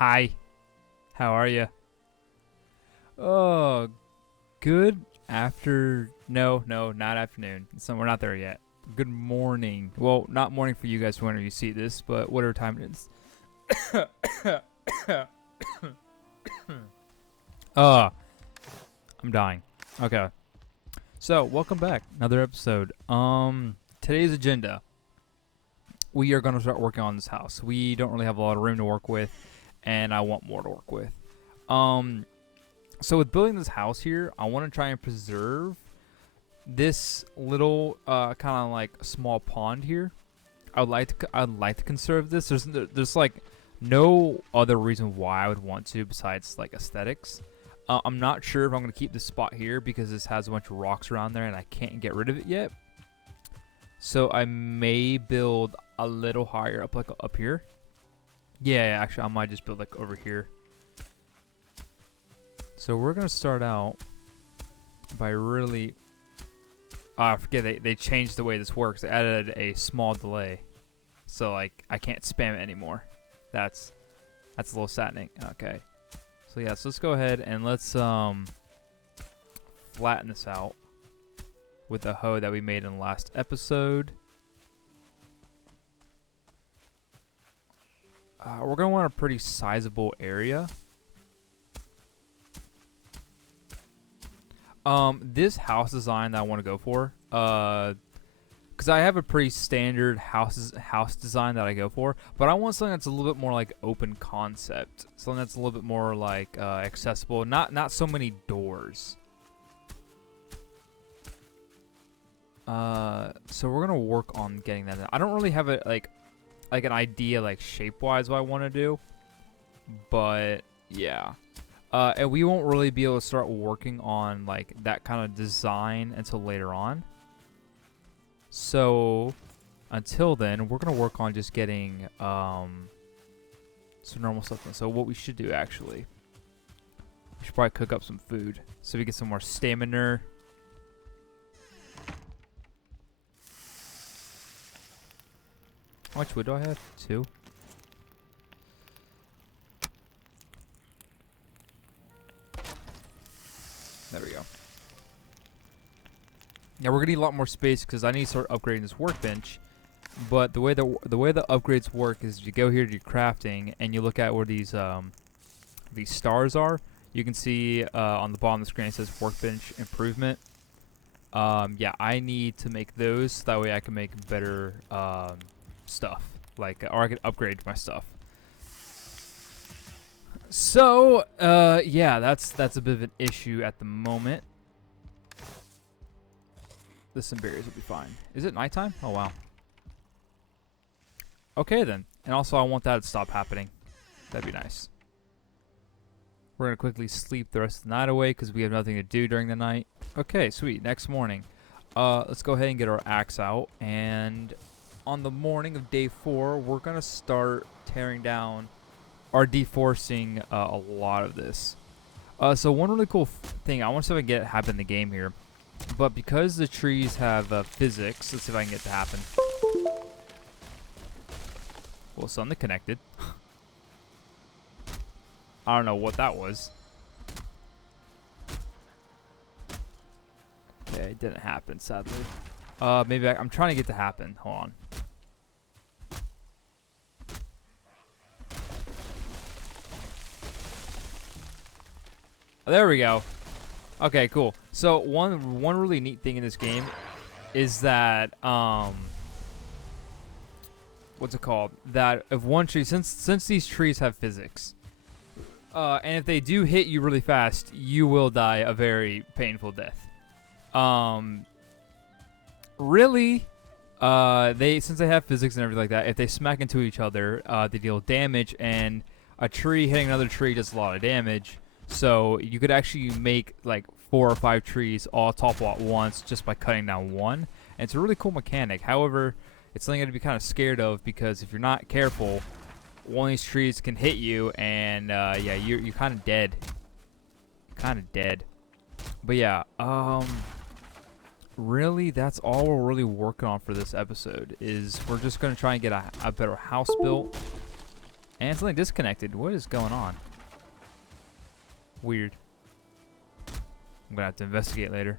Hi. How are you? Oh, good after. No, not afternoon. So we're not there yet. Good morning. Well, not morning for you guys whenever you see this, but whatever time it is. uh, I'm dying. Okay. So, welcome back. Another episode. Today's agenda. We are going to start working on this house. We don't really have a lot of room to work with, and I want more to work with. So with building this house here, I want to try and preserve this little kind of like small pond here. I'd like to conserve this. There's like no other reason why I would want to besides like aesthetics. I'm not sure if I'm gonna keep this spot here because this has a bunch of rocks around there and I can't get rid of it yet. So I may build a little higher up, like up here. Yeah, actually I might just build like over here. So we're gonna start out by really. I forget they changed the way this works. They added a small delay, so like I can't spam it anymore. That's a little saddening. Okay, so yeah, so let's go ahead and let's flatten this out with the hoe that we made in the last episode. We're gonna want a pretty sizable area. This house design that I want to go for, because I have a pretty standard house design that I go for, but I want something that's a little bit more like open concept, something that's a little bit more like accessible, not so many doors. So we're gonna work on getting that. I don't really have a like an idea like shape wise what I want to do, but yeah. And we won't really be able to start working on like that kind of design until later on. So until then, we're gonna work on just getting some normal stuff done. So what we should do actually, we should probably cook up some food so we get some more stamina. How much wood do I have? 2. There we go. Yeah, we're gonna need a lot more space because I need to start upgrading this workbench. But the way the upgrades work is you go here to your crafting and you look at where these stars are. You can see on the bottom of the screen it says workbench improvement. Yeah, I need to make those so that way I can make better stuff, like or I can upgrade my stuff. So, yeah, that's a bit of an issue at the moment. Some berries will be fine. Is it nighttime? Oh, wow. Okay, then. And also, I want that to stop happening. That'd be nice. We're going to quickly sleep the rest of the night away because we have nothing to do during the night. Okay, sweet. Next morning. Let's go ahead and get our axe out. And on the morning of day 4, we're going to start tearing down are deforesting a lot of this. So one really cool thing, I want to see if I can get it happen in the game here. But because the trees have physics, let's see if I can get it to happen. Well, something connected. I don't know what that was. Okay, it didn't happen, sadly. Maybe I'm trying to get it to happen. Hold on. There we go. Okay, cool. So one really neat thing in this game is that what's it called? That if one tree, since these trees have physics, and if they do hit you really fast, you will die a very painful death. Really, since they have physics and everything like that, if they smack into each other, they deal damage, and a tree hitting another tree does a lot of damage. So you could actually make like 4 or 5 trees all topple at once just by cutting down one. And it's a really cool mechanic. However, it's something you have to be kind of scared of because if you're not careful, one of these trees can hit you and yeah, you're kind of dead. Kind of dead. But yeah, really that's all we're really working on for this episode is we're just going to try and get a better house built. And something disconnected. What is going on? Weird. I'm gonna have to investigate later.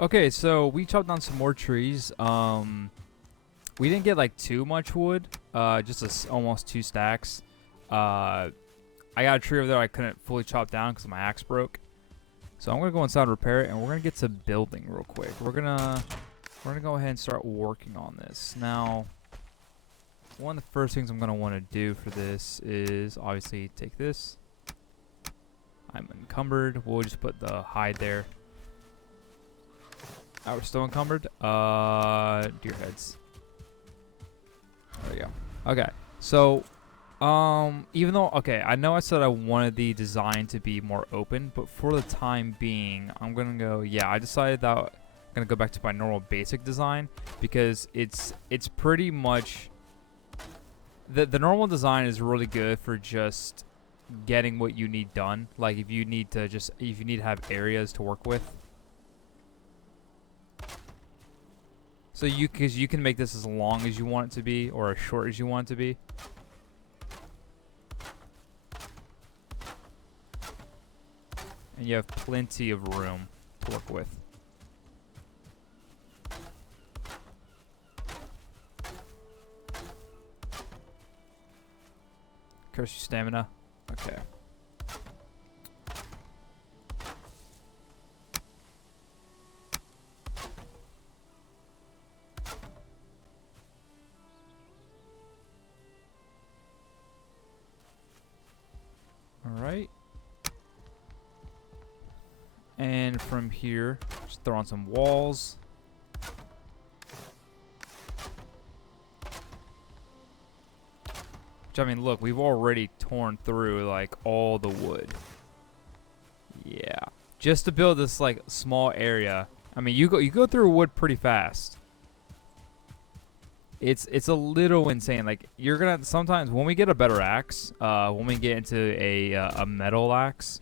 Okay, so we chopped down some more trees. We didn't get like too much wood. Just almost 2 stacks. I got a tree over there I couldn't fully chop down because my axe broke. So I'm gonna go inside and repair it, and we're gonna get to building real quick. We're gonna go ahead and start working on this. Now, one of the first things I'm gonna want to do for this is obviously take this. I'm encumbered. We'll just put the hide there. Oh, we're still encumbered. Deer heads. There we go. Okay, so even though, okay, I know I said I wanted the design to be more open, but for the time being, I'm gonna go, yeah, I decided that I'm gonna go back to my normal basic design because it's pretty much, the normal design is really good for just getting what you need done. Like if you need to have areas to work with. So because you can make this as long as you want it to be or as short as you want it to be. And you have plenty of room to work with. Curse your stamina. Okay. All right. And from here, just throw on some walls. Which, I mean, look, we've already torn through, like, all the wood. Yeah. Just to build this, like, small area. I mean, you go through wood pretty fast. It's a little insane. Like, you're gonna, sometimes, when we get a better axe, when we get into a metal axe,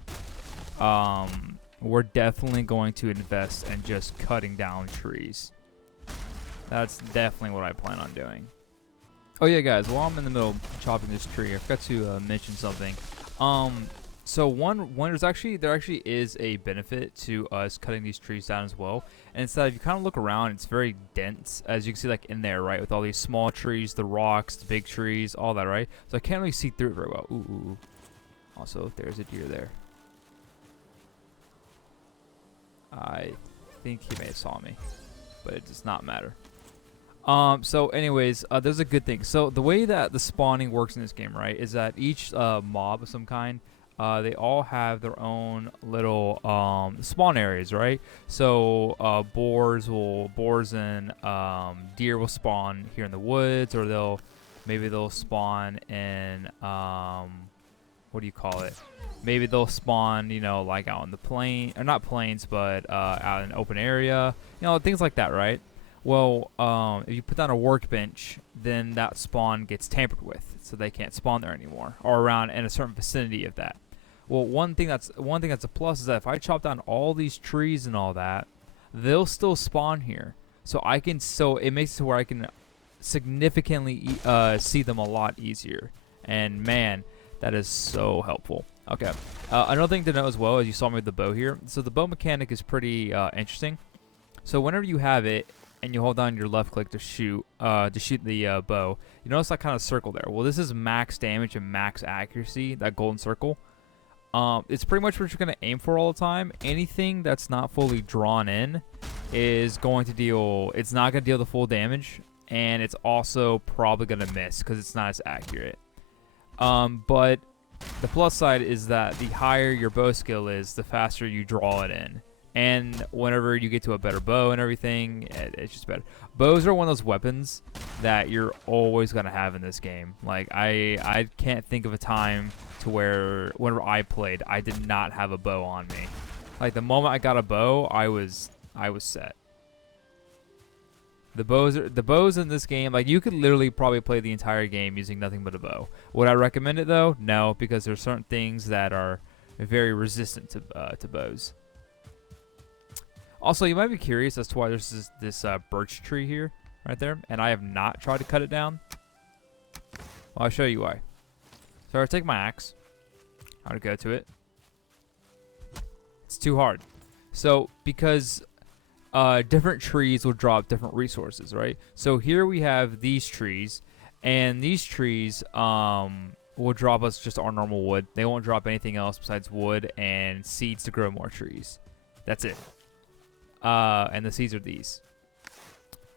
we're definitely going to invest in just cutting down trees. That's definitely what I plan on doing. Oh yeah, guys, while I'm in the middle of chopping this tree, I forgot to mention something. So there actually is a benefit to us cutting these trees down as well. And it's that if you kind of look around, it's very dense, as you can see, like in there, right, with all these small trees, the rocks, the big trees, all that, right? So I can't really see through it very well. Ooh. Also, there's a deer there. I think he may have saw me, but it does not matter. So anyways, there's a good thing. So the way that the spawning works in this game, right, is that each mob of some kind, they all have their own little spawn areas, right? So boars and deer will spawn here in the woods, or maybe they'll spawn in what do you call it? Maybe they'll spawn, you know, like out on the plain, or not plains, but out in an open area, you know, things like that, right? Well, if you put down a workbench, then that spawn gets tampered with, so they can't spawn there anymore, or around in a certain vicinity of that. Well, one thing that's a plus is that if I chop down all these trees and all that, they'll still spawn here. So it makes it to where I can significantly see them a lot easier. And man, that is so helpful. Okay. Another thing to know as well, as you saw me with the bow here. So the bow mechanic is pretty interesting. So whenever you have it, and you hold down your left click to shoot the bow, you notice that kind of circle there. Well, this is max damage and max accuracy, that golden circle. It's pretty much what you're going to aim for all the time. Anything that's not fully drawn in is going to deal, it's not going to deal the full damage, and it's also probably going to miss because it's not as accurate. But the plus side is that the higher your bow skill is, the faster you draw it in. And whenever you get to a better bow and everything, it's just better. Bows are one of those weapons that you're always going to have in this game. Like, I can't think of a time to where, whenever I played, I did not have a bow on me. Like, the moment I got a bow, I was set. The bows in this game, like, you could literally probably play the entire game using nothing but a bow. Would I recommend it, though? No, because there's certain things that are very resistant to bows. Also, you might be curious as to why there's this birch tree here, right there, and I have not tried to cut it down. Well, I'll show you why. So I take my axe. How to go to it? It's too hard. So because different trees will drop different resources, right? So here we have these trees, and these trees will drop us just our normal wood. They won't drop anything else besides wood and seeds to grow more trees. That's it. And the seeds are these.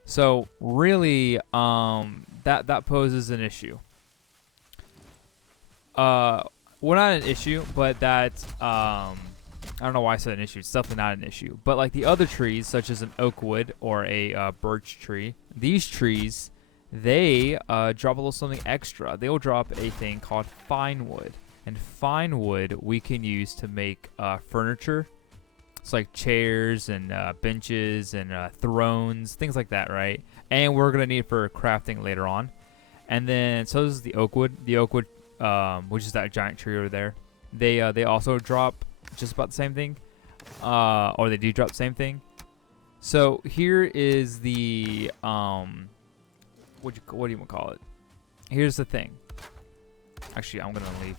So really, that poses an issue. Well, not an issue, but that I don't know why I said an issue. It's definitely not an issue. But like the other trees, such as an oak wood or a birch tree, these trees, they drop a little something extra. They will drop a thing called fine wood. And fine wood we can use to make furniture. It's like chairs and benches and thrones, things like that, right? And we're going to need it for crafting later on. And then, so this is the oak wood. The oak wood, which is that giant tree over there. They also drop just about the same thing. Or they do drop the same thing. So here is the, what do you want to call it? Here's the thing. Actually, I'm going to leave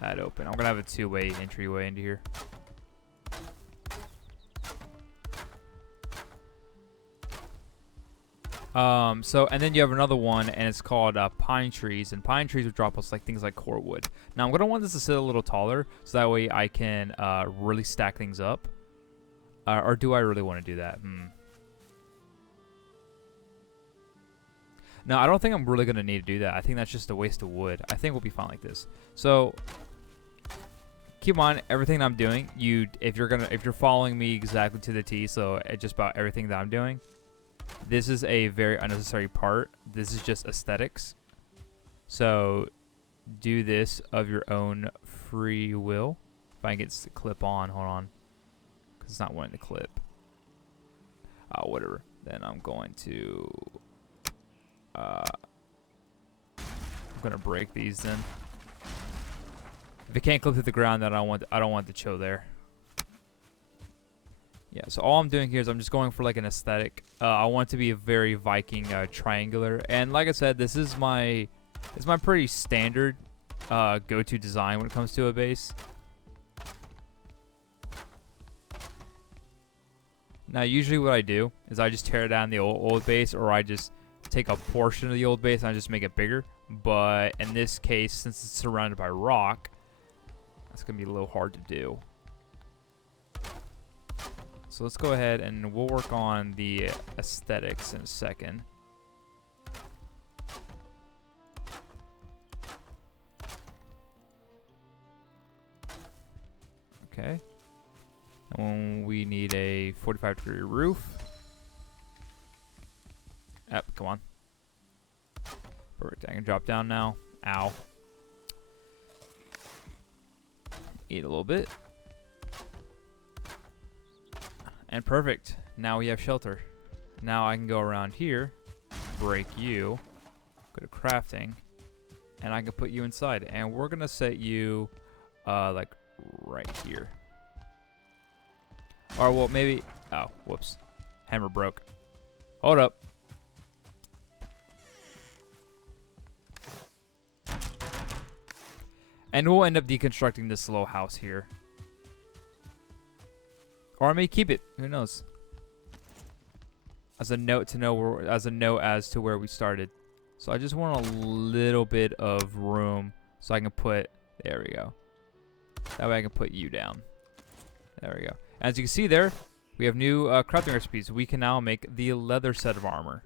that open. I'm going to have a two-way entryway into here. So, and then you have another one, and it's called pine trees, and pine trees would drop us like things like core wood. Now, I'm going to want this to sit a little taller, so that way I can really stack things up. Or do I really want to do that? No, I don't think I'm really going to need to do that. I think that's just a waste of wood. I think we'll be fine like this. So, keep in mind, everything I'm doing, if you're following me exactly to the T, so just about everything that I'm doing, this is a very unnecessary part. This is just aesthetics. So do this of your own free will. If I can get to clip on, hold on. Because it's not wanting to clip. Whatever. Then I'm going to... I'm going to break these then. If it can't clip to the ground, then I don't want the chill there. Yeah, so all I'm doing here is I'm just going for like an aesthetic. I want it to be a very Viking triangular. And like I said, this is my pretty standard go-to design when it comes to a base. Now, usually what I do is I just tear down the old base, or I just take a portion of the old base and I just make it bigger. But in this case, since it's surrounded by rock, that's going to be a little hard to do. So let's go ahead and we'll work on the aesthetics in a second. Okay. And we need a 45-degree roof. Yep, come on. Perfect. I can drop down now. Ow. Eat a little bit. And perfect. Now we have shelter. Now I can go around here, break you, go to crafting, and I can put you inside. And we're gonna set you like right here. Or well, maybe. Oh, whoops. Hammer broke. Hold up. And we'll end up deconstructing this little house here. Or I may keep it. Who knows? As a note to know as to where we started. So I just want a little bit of room so I can put. There we go. That way I can put you down. There we go. As you can see there, we have new crafting recipes. We can now make the leather set of armor,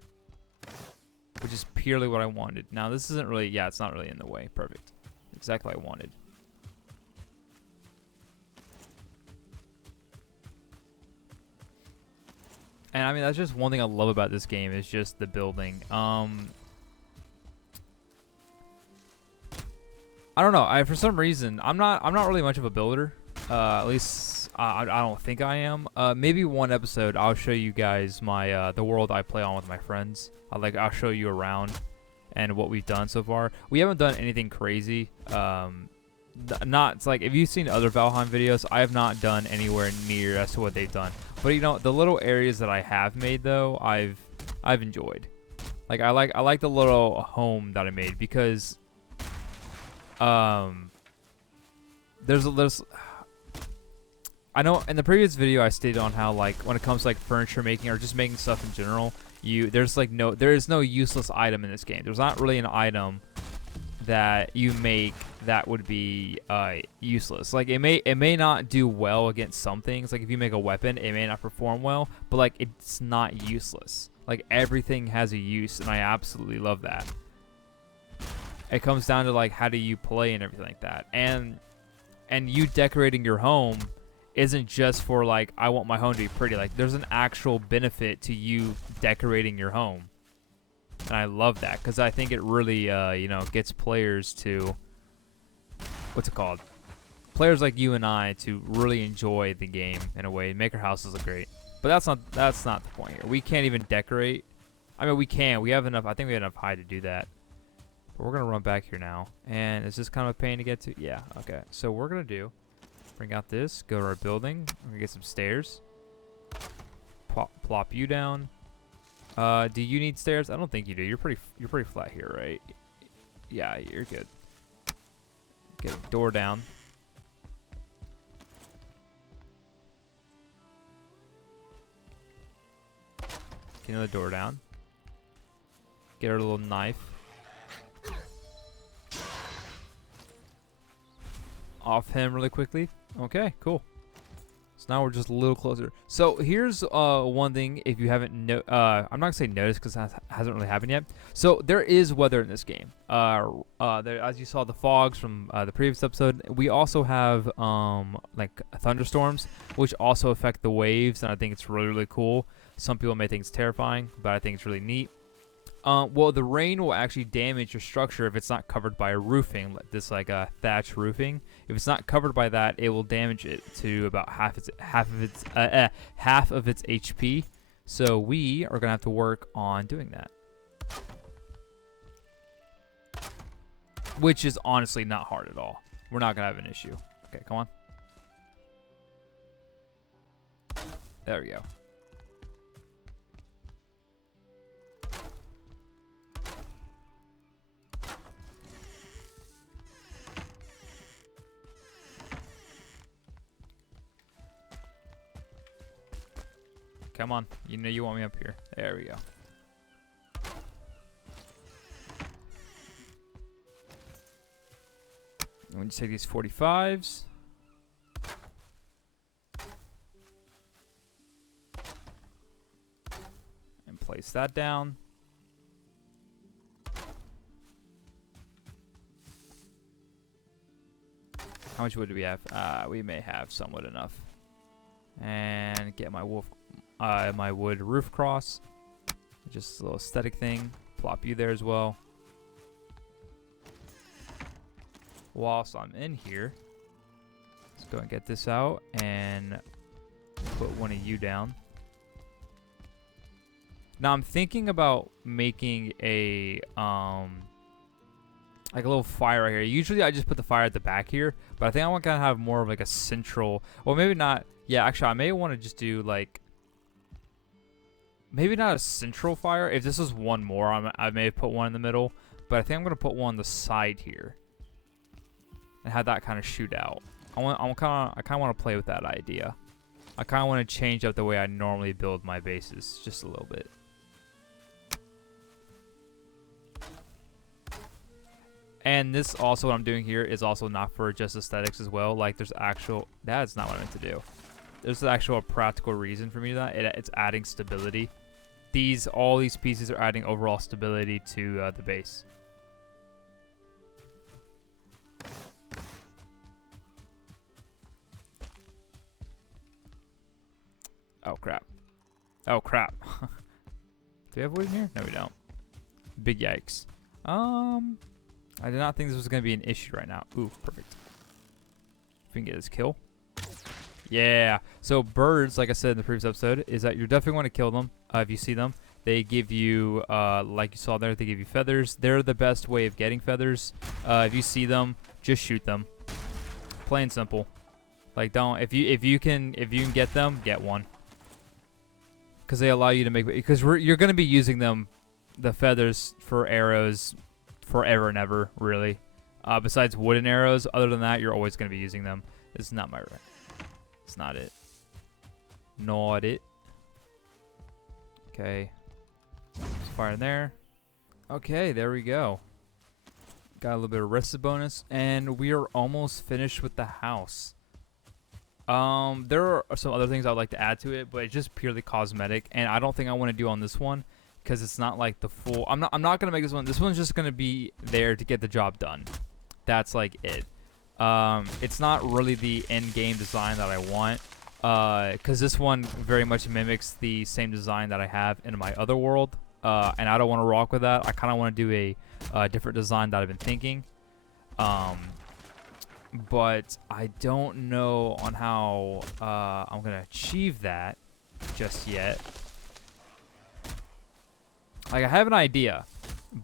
which is purely what I wanted. Now this isn't really. Yeah, it's not really in the way. Perfect. Exactly what I wanted. And I mean, that's just one thing I love about this game is just the building. I don't know. For some reason, I'm not really much of a builder. At least I don't think I am. Maybe one episode I'll show you guys my the world I play on with my friends. I'll show you around and what we've done so far. We haven't done anything crazy. It's like if you've seen other Valheim videos, I have not done anywhere near as to what they've done. But you know, the little areas that I have made though, I've enjoyed. Like I like the little home that I made because there's I know in the previous video I stated on how like when it comes to like furniture making or just making stuff in general, there is no useless item in this game. There's not really an item that you make that would be useless. Like it may not do well against some things. Like if you make a weapon, it may not perform well, but like it's not useless. Like everything has a use, and I absolutely love that. It comes down to like how do you play and everything like that, and you decorating your home isn't just for like I want my home to be pretty. Like there's an actual benefit to you decorating your home, and I love that because I think it really gets players to players like you and I to really enjoy the game in a way. Make our houses look great, but that's not the point here. We can't even decorate. I mean, we can. We have enough. I think we have enough hide to do that. But we're gonna run back here now, and is this kind of a pain to get to? Yeah. Okay. So we're gonna bring out this. Go to our building. We're gonna get some stairs. Plop you down. Do you need stairs? I don't think you do. You're pretty flat here, right? Yeah, you're good. Get a door down. Get another door down. Get our little knife. Off him really quickly. Okay, cool. So now we're just a little closer. So here's one thing if you haven't I'm not gonna say noticed because it hasn't really happened yet. So there is weather in this game. As you saw the fogs from the previous episode, we also have like thunderstorms, which also affect the waves, and I think it's really cool. Some people may think it's terrifying, but I think it's really neat. Well, the rain will actually damage your structure if it's not covered by a roofing, this like a thatch roofing. If it's not covered by that, it will damage it to about half of its HP. So we are gonna have to work on doing that, which is honestly not hard at all. We're not gonna have an issue. Okay, come on. There we go. Come on. You know you want me up here. There we go. I'm going to take these 45s. And place that down. How much wood do we have? We may have somewhat enough. And get my my wood roof cross. Just a little aesthetic thing. Plop you there as well. Whilst I'm in here, let's go and get this out and put one of you down. Now I'm thinking about making a like a little fire right here. Usually I just put the fire at the back here, but I think I want to kind of have more of like a central, or maybe not. Yeah, actually I may want to just do like, maybe not a central fire. If this was one more, I may have put one in the middle, but I think I'm going to put one on the side here and have that kind of shoot out. I kind of want to play with that idea. I kind of want to change up the way I normally build my bases just a little bit. And this also, what I'm doing here is also not for just aesthetics as well. Like there's actual, that's not what I meant to do. There's actual practical reason for me to that. It's adding stability. All these pieces are adding overall stability to the base. Oh crap. Oh crap. Do we have wood in here? No, we don't. Big yikes. I did not think this was going to be an issue right now. Ooh, perfect. If we can get this kill. Yeah. So birds, like I said in the previous episode, is that you definitely want to kill them if you see them. They give you, like you saw there, they give you feathers. They're the best way of getting feathers. If you see them, just shoot them. Plain and simple. Like if you can get them, get one. Because they allow you to make, because you're going to be using them, the feathers, for arrows forever and ever, really. Besides wooden arrows, other than that, you're always going to be using them. This is not my... It's not it. Not it. Okay. Let's fire in there. Okay, there we go. Got a little bit of rested bonus, and we are almost finished with the house. There are some other things I would like to add to it, but it's just purely cosmetic, and I don't think I want to do on this one because it's not like the full. I'm not gonna make this one. This one's just gonna be there to get the job done. That's like it. It's not really the end game design that I want, because this one very much mimics the same design that I have in my other world, and I don't want to rock with that. I kind of want to do a different design that I've been thinking. But I don't know on how I'm going to achieve that just yet. Like, I have an idea,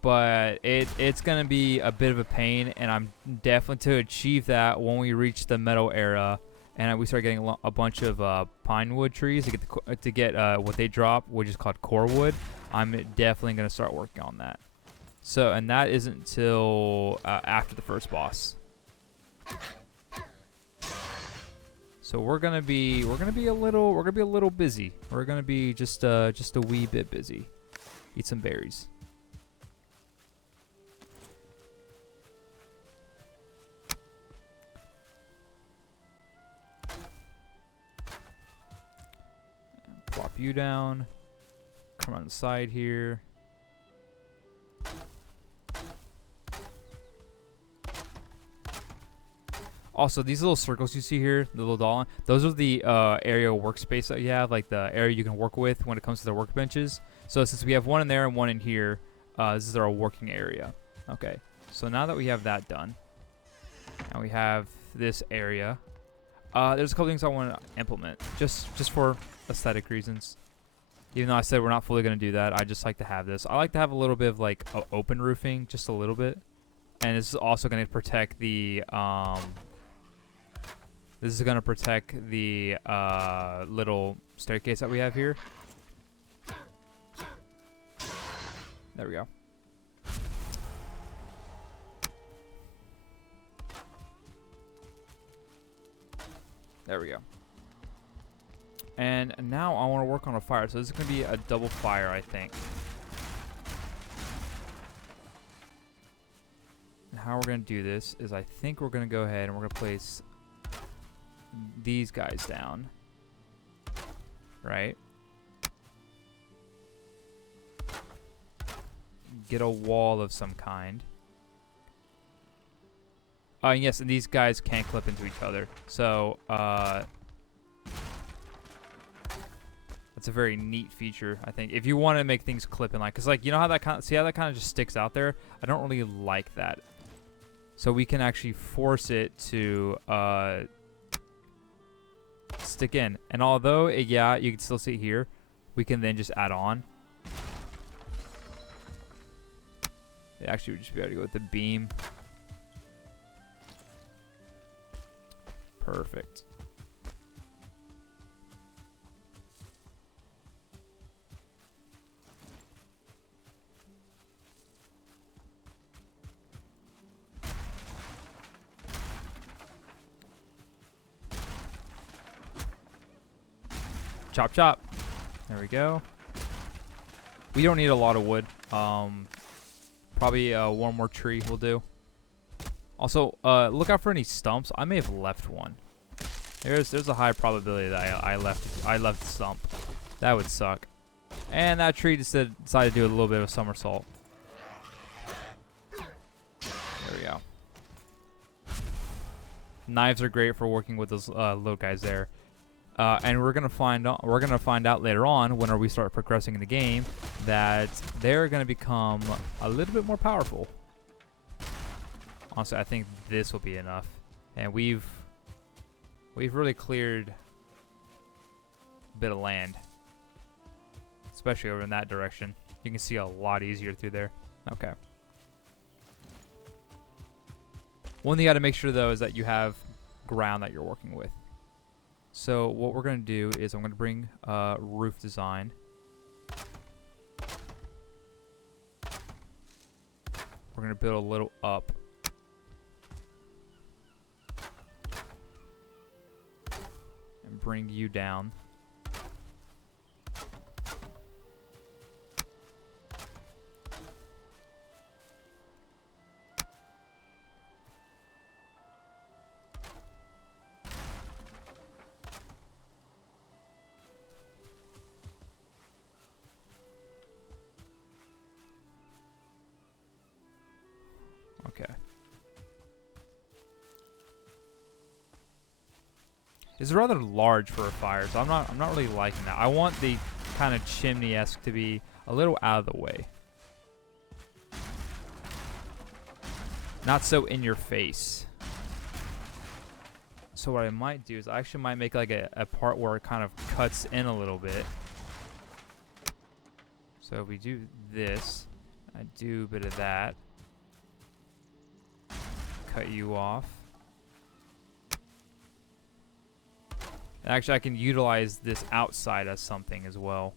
but it's going to be a bit of a pain, and I'm definitely to achieve that when we reach the metal era and we start getting a bunch of pine wood trees to get what they drop, which is called core wood. I'm definitely going to start working on that. So, and that isn't until after the first boss. So we're gonna be a little busy. We're gonna be just a wee bit busy. Eat some berries. Plop you down. Come on the side here. Also, these little circles you see here, the little doll, those are the area workspace that you have, like the area you can work with when it comes to the workbenches. So since we have one in there and one in here, this is our working area. Okay, so now that we have that done, and we have this area, there's a couple things I want to implement, just for aesthetic reasons. Even though I said we're not fully going to do that, I just like to have this. I like to have a little bit of like open roofing, just a little bit. And this is also going to protect the... This is going to protect the little staircase that we have here. There we go. There we go. And now I want to work on a fire. So this is going to be a double fire, I think. And how we're going to do this is I think we're going to go ahead and we're going to place these guys down, right? Get a wall of some kind. Yes, and these guys can't clip into each other. So, that's a very neat feature, I think. If you want to make things clip in, like, cause like you know how that kind of, see how that kind of just sticks out there? I don't really like that. So we can actually force it to stick in, and although yeah, you can still see it here, we can then just add on. Actually, we'd just be able to go with the beam. Perfect. Chop, chop. There we go. We don't need a lot of wood. Probably one more tree will do. Also, look out for any stumps. I may have left one. There's a high probability that I left the stump. That would suck. And that tree decided to do a little bit of a somersault. There we go. Knives are great for working with those little guys there. And we're gonna find out later on when we start progressing in the game that they're gonna become a little bit more powerful. Honestly, I think this will be enough, and we've really cleared a bit of land, especially over in that direction. You can see a lot easier through there. Okay. One thing you got to make sure though is that you have ground that you're working with. So what we're going to do is I'm going to bring roof design. We're going to build a little up. bring you down. Okay. It's rather large for a fire, so I'm not really liking that. I want the kind of chimney-esque to be a little out of the way. Not so in your face. So what I might do is I actually might make like a part where it kind of cuts in a little bit. So we do this. I do a bit of that. Cut you off. And actually, I can utilize this outside as something as well.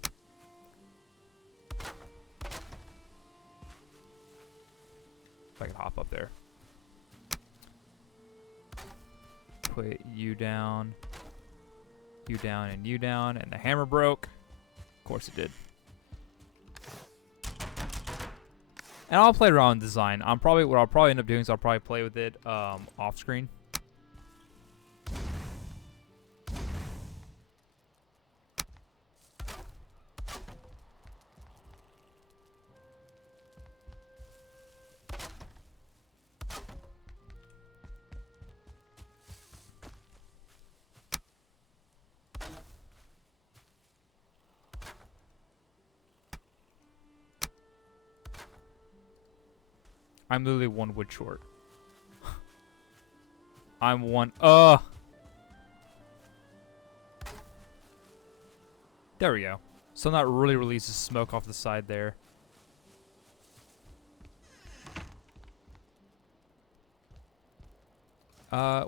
If I can hop up there. Put you down, and you down, and the hammer broke. Of course it did. And I'll play around with design. What I'll probably end up doing is I'll probably play with it off screen. I'm literally one wood short. I'm one. There we go. So that really releases smoke off the side there.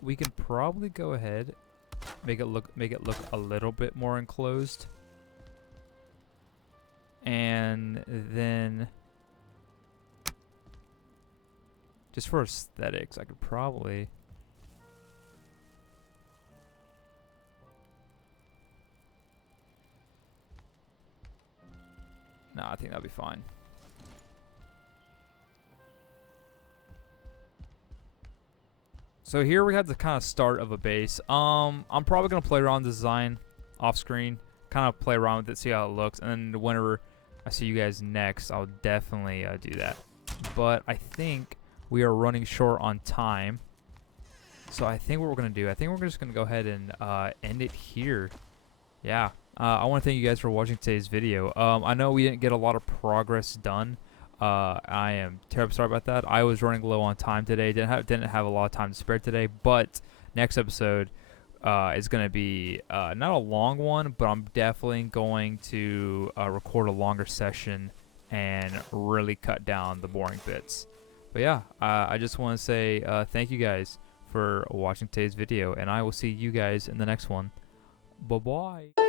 We can probably go ahead, make it look a little bit more enclosed, and then just for aesthetics, I could probably. No, I think that'll be fine. So here we have the kind of start of a base. I'm probably gonna play around with design off screen, kind of play around with it, see how it looks, and then whenever I see you guys next, I'll definitely do that. But I think we are running short on time, so I think what we're gonna do, I think we're just gonna go ahead and end it here. Yeah. I want to thank you guys for watching today's video. I know we didn't get a lot of progress done. I am terribly sorry about that. I was running low on time today. Didn't have a lot of time to spare today. But next episode is going to be not a long one, but I'm definitely going to record a longer session and really cut down the boring bits. But yeah, I just want to say thank you guys for watching today's video, and I will see you guys in the next one. Bye-bye.